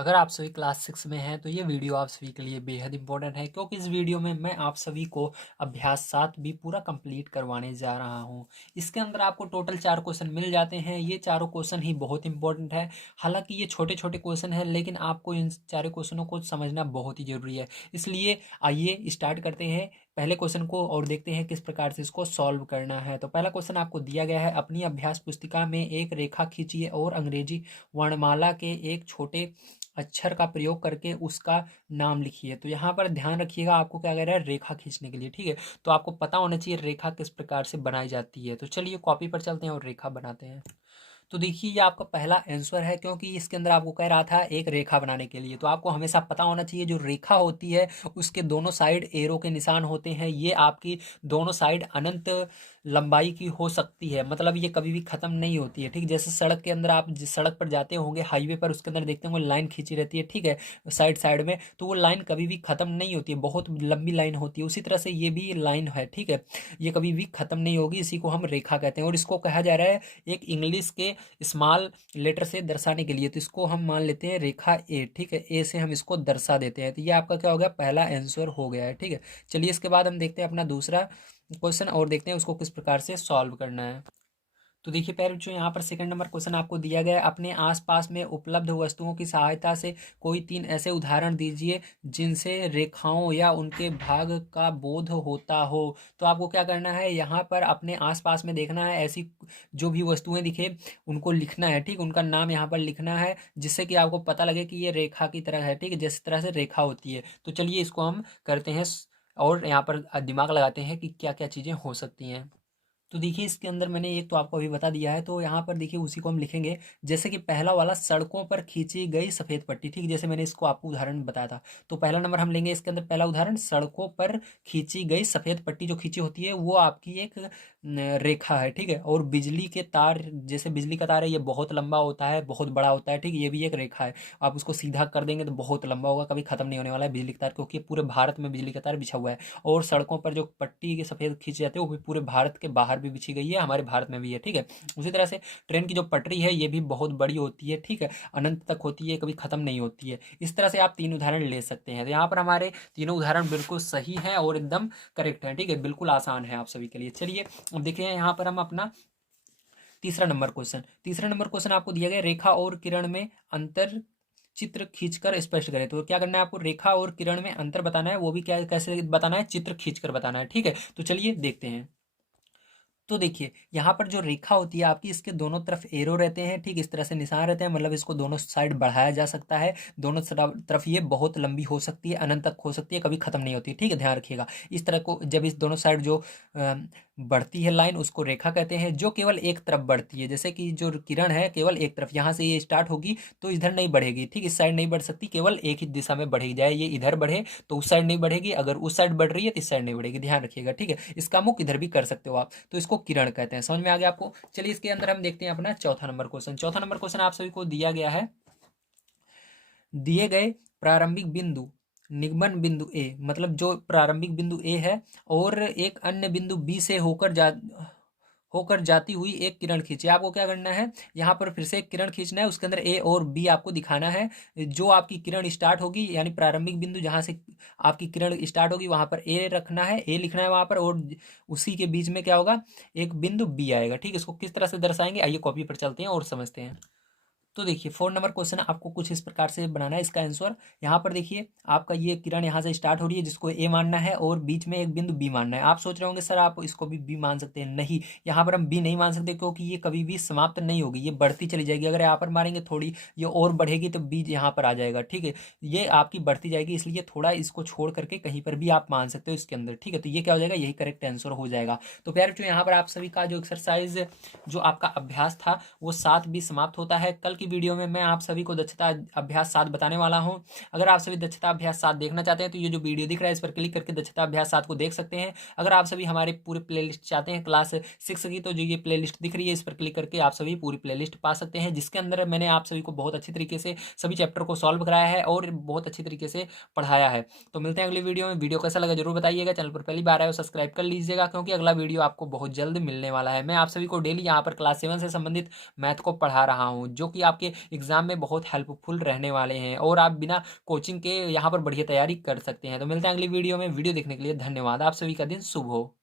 अगर आप सभी क्लास 6 में हैं तो ये वीडियो आप सभी के लिए बेहद इंपॉर्टेंट है, क्योंकि इस वीडियो में मैं आप सभी को अभ्यास 7 भी पूरा कंप्लीट करवाने जा रहा हूँ। इसके अंदर आपको टोटल 4 क्वेश्चन मिल जाते हैं। ये चारों क्वेश्चन ही बहुत इंपॉर्टेंट है। हालांकि ये छोटे छोटे क्वेश्चन हैं, लेकिन आपको इन चारों क्वेश्चनों को समझना बहुत ही जरूरी है। इसलिए आइए स्टार्ट करते हैं पहले क्वेश्चन को और देखते हैं किस प्रकार से इसको सॉल्व करना है। तो पहला क्वेश्चन आपको दिया गया है, अपनी अभ्यास पुस्तिका में एक रेखा खींचिए और अंग्रेजी वर्णमाला के एक छोटे अक्षर का प्रयोग करके उसका नाम लिखिए। तो यहाँ पर ध्यान रखिएगा, आपको क्या कह रहा है, रेखा खींचने के लिए। ठीक है, तो आपको पता होना चाहिए रेखा किस प्रकार से बनाई जाती है। तो चलिए कॉपी पर चलते हैं और रेखा बनाते हैं। तो देखिए ये आपका पहला आंसर है, क्योंकि इसके अंदर आपको कह रहा था एक रेखा बनाने के लिए। तो आपको हमेशा पता होना चाहिए जो रेखा होती है उसके दोनों साइड एरो के निशान होते हैं। ये आपकी दोनों साइड अनंत लंबाई की हो सकती है, मतलब ये कभी भी खत्म नहीं होती है। ठीक, जैसे सड़क के अंदर आप जिस सड़क पर जाते होंगे हाईवे पर, उसके अंदर देखते होंगे लाइन खींची रहती है, ठीक है, साइड साइड में, तो वो लाइन कभी भी खत्म नहीं होती है, बहुत लंबी लाइन होती है। उसी तरह से ये भी लाइन है, ठीक है, ये कभी भी खत्म नहीं होगी। इसी को हम रेखा कहते हैं और इसको कहा जा रहा है एक इंग्लिश के स्मॉल लेटर से दर्शाने के लिए। तो इसको हम मान लेते हैं रेखा ए, ठीक है, ए से हम इसको दर्शा देते हैं। तो ये आपका क्या हो गया, पहला आंसर हो गया है। ठीक है, चलिए इसके बाद हम देखते हैं अपना दूसरा क्वेश्चन और देखते हैं उसको किस प्रकार से सॉल्व करना है। तो देखिए पहले जो यहाँ पर सेकंड नंबर क्वेश्चन आपको दिया गया है, अपने आसपास में उपलब्ध वस्तुओं की सहायता से कोई 3 ऐसे उदाहरण दीजिए जिनसे रेखाओं या उनके भाग का बोध होता हो। तो आपको क्या करना है, यहाँ पर अपने आसपास में देखना है, ऐसी जो भी वस्तुएं दिखे उनको लिखना है। ठीक, उनका नाम यहाँ पर लिखना है, जिससे कि आपको पता लगे कि ये रेखा की तरह है। ठीक है, जिस तरह से रेखा होती है। तो चलिए इसको हम करते हैं और यहाँ पर दिमाग लगाते हैं कि क्या क्या चीज़ें हो सकती हैं। तो देखिए इसके अंदर मैंने एक तो आपको अभी बता दिया है, तो यहाँ पर देखिए उसी को हम लिखेंगे। जैसे कि पहला वाला सड़कों पर खींची गई सफेद पट्टी, ठीक, जैसे मैंने इसको आपको उदाहरण बताया था। तो पहला नंबर हम लेंगे इसके अंदर, पहला उदाहरण सड़कों पर खींची गई सफेद पट्टी जो खींची होती है वो आपकी एक रेखा है। ठीक है, और बिजली के तार, जैसे बिजली का तार है, ये बहुत लंबा होता है, बहुत बड़ा होता है। ठीक, ये भी एक रेखा है। आप उसको सीधा कर देंगे तो बहुत लंबा होगा, कभी खत्म नहीं होने वाला है बिजली का तार, क्योंकि पूरे भारत में बिजली का तार बिछा हुआ है। और सड़कों पर जो पट्टी के सफेद खींचे जाते हैं वो भी पूरे भारत के बाहर भी बिछी गई है, हमारे भारत में भी है। ठीक है, उसी तरह से ट्रेन की जो पटरी है ये भी बहुत बड़ी होती है, ठीक है, अनंत तक होती है, कभी खत्म नहीं होती है। इस तरह से आप 3 उदाहरण ले सकते हैं। तो यहाँ पर हमारे तीनों उदाहरण बिल्कुल सही हैं और एकदम करेक्ट है। ठीक है, बिल्कुल आसान है आप सभी के लिए। चलिए अब देखिए यहाँ पर हम अपना तीसरा नंबर क्वेश्चन आपको दिया गया, रेखा और किरण में अंतर चित्र खींचकर स्पष्ट करें। तो क्या करना है, आपको रेखा और किरण में अंतर बताना है, वो भी क्या कैसे बताना है, चित्र खींचकर बताना है। ठीक है, तो चलिए देखते हैं। तो देखिए यहाँ पर जो रेखा होती है आपकी, इसके दोनों तरफ एरो रहते हैं, ठीक, इस तरह से निशान रहते हैं, मतलब इसको दोनों साइड बढ़ाया जा सकता है। दोनों तरफ ये बहुत लंबी हो सकती है, अनंत तक हो सकती है, कभी खत्म नहीं होती। ठीक है, ध्यान रखिएगा। इस तरह को जब इस दोनों साइड जो बढ़ती है लाइन, उसको रेखा कहते हैं। जो केवल एक तरफ बढ़ती है, जैसे कि जो किरण है केवल एक तरफ, यहाँ से ये स्टार्ट होगी तो इधर नहीं बढ़ेगी, ठीक, इस साइड नहीं बढ़ सकती, केवल एक ही दिशा में बढ़ेगी, जाए ये इधर बढ़े तो उस साइड नहीं बढ़ेगी, अगर उस साइड बढ़ रही है तो इस साइड नहीं बढ़ेगी, ध्यान रखिएगा। ठीक है, इसका मुख इधर भी कर सकते हो आप, तो इसको किरण कहते हैं। समझ में आ गया आपको। चलिए इसके अंदर हम देखते हैं अपना चौथा नंबर क्वेश्चन। चौथा नंबर क्वेश्चन आप सभी को दिया गया है, दिए गए प्रारंभिक बिंदु निगमन बिंदु ए, मतलब जो प्रारंभिक बिंदु ए है और एक अन्य बिंदु बी से होकर जाती हुई एक किरण खींचे। आपको क्या करना है, यहाँ पर फिर से एक किरण खींचना है, उसके अंदर ए और बी आपको दिखाना है। जो आपकी किरण स्टार्ट होगी, यानी प्रारंभिक बिंदु जहाँ से आपकी किरण स्टार्ट होगी वहाँ पर ए रखना है, ए लिखना है वहाँ पर, और उसी के बीच में क्या होगा, एक बिंदु बी आएगा। ठीक है, इसको किस तरह से दर्शाएंगे, आइए कॉपी पर चलते हैं और समझते हैं। तो देखिए 4 नंबर क्वेश्चन आपको कुछ इस प्रकार से बनाना है। इसका आंसर यहाँ पर देखिए, आपका ये किरण यहाँ से स्टार्ट हो रही है जिसको ए मानना है और बीच में एक बिंदु बी मानना है। आप सोच रहे होंगे सर आप इसको भी बी मान सकते हैं, नहीं, यहाँ पर हम बी नहीं मान सकते, क्योंकि ये कभी भी समाप्त नहीं होगी, ये बढ़ती चली जाएगी। अगर यहाँ पर मारेंगे थोड़ी ये और बढ़ेगी तो बी यहाँ पर आ जाएगा। ठीक है, ये आपकी बढ़ती जाएगी, इसलिए थोड़ा इसको छोड़ करके कहीं पर भी आप मान सकते हो इसके अंदर। ठीक है, तो ये क्या हो जाएगा, यही करेक्ट आंसर हो जाएगा। तो प्यारे जो यहाँ पर आप सभी का जो एक्सरसाइज जो आपका अभ्यास था वो 7 भी समाप्त होता है। कल की वीडियो में मैं आप सभी को दक्षता अभ्यास 7 बताने वाला हूं। अगर आप सभी दक्षता अभ्यास 7 देखना चाहते हैं तो ये जो वीडियो दिख रहा है इस पर क्लिक करके दक्षता अभ्यास 7 को देख सकते हैं। अगर आप सभी हमारे पूरे प्लेलिस्ट चाहते हैं क्लास 6 की, तो जो ये प्लेलिस्ट दिख रही है इस पर क्लिक करके आप सभी पूरी प्लेलिस्ट पा सकते हैं, जिसके अंदर मैंने आप सभी को बहुत अच्छी तरीके से सभी चैप्टर को सॉल्व कराया है और बहुत अच्छी तरीके से पढ़ाया है। तो मिलते हैं अगली वीडियो में। वीडियो कैसा लगा जरूर बताइएगा, चैनल पर पहली बार आए हो सब्सक्राइब कर लीजिएगा, क्योंकि अगला वीडियो आपको बहुत जल्द मिलने वाला है। मैं आप सभी को डेली यहाँ पर क्लास 7 से संबंधित मैथ को पढ़ा रहा हूँ, जो कि आपके एग्जाम में बहुत हेल्पफुल रहने वाले हैं और आप बिना कोचिंग के यहाँ पर बढ़िया तैयारी कर सकते हैं। तो मिलते हैं अगली वीडियो में। वीडियो देखने के लिए धन्यवाद। आप सभी का दिन शुभ हो।